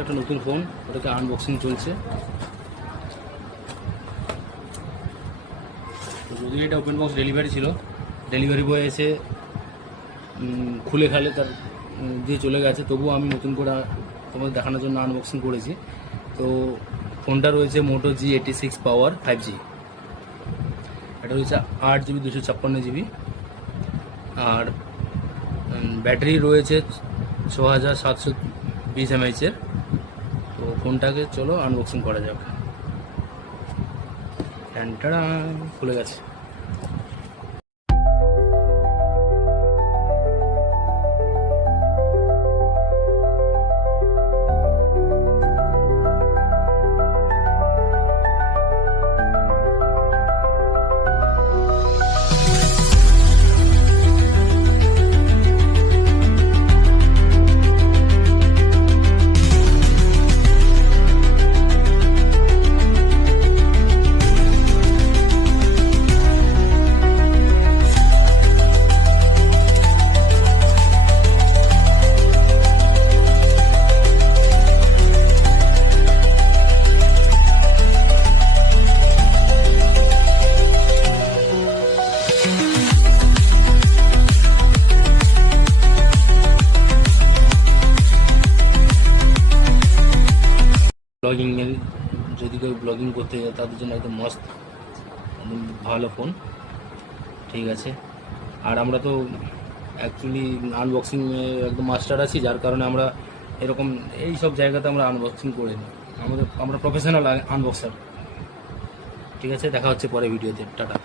একটা নতুন ফোন, ওটাকে আনবক্সিং চলছে। যদিও এটা ওপেন বক্স ডেলিভারি ছিল, ডেলিভারি বয় এসে খুলে খালে তার দিয়ে চলে গেছে, তবুও আমি নতুন করে তোমাদের দেখানোর জন্য আনবক্সিং করেছি। তো ফোনটা রয়েছে মোটো G86 পাওয়ার 5G। এটা রয়েছে 8GB 256GB, আর ব্যাটারি রয়েছে 6720 mAh। তো ফোনটাকে চলো আনবক্সিং করা যাক। ফ্যানটা খুলে গেছে। ব্লগিংয়ের যদি কেউ ব্লগিং করতে যায় তাদের জন্য একদম মস্ত, একদম ভালো ফোন। ঠিক আছে, আর আমরা তো অ্যাকচুয়ালি আনবক্সিং একদম মাস্টার আছি, যার কারণে আমরা এরকম এই সব জায়গাতে আমরা আনবক্সিং করি না, আমরা প্রফেশনাল আনবক্সার। ঠিক আছে, দেখা হচ্ছে পরে ভিডিওতে। টাটা।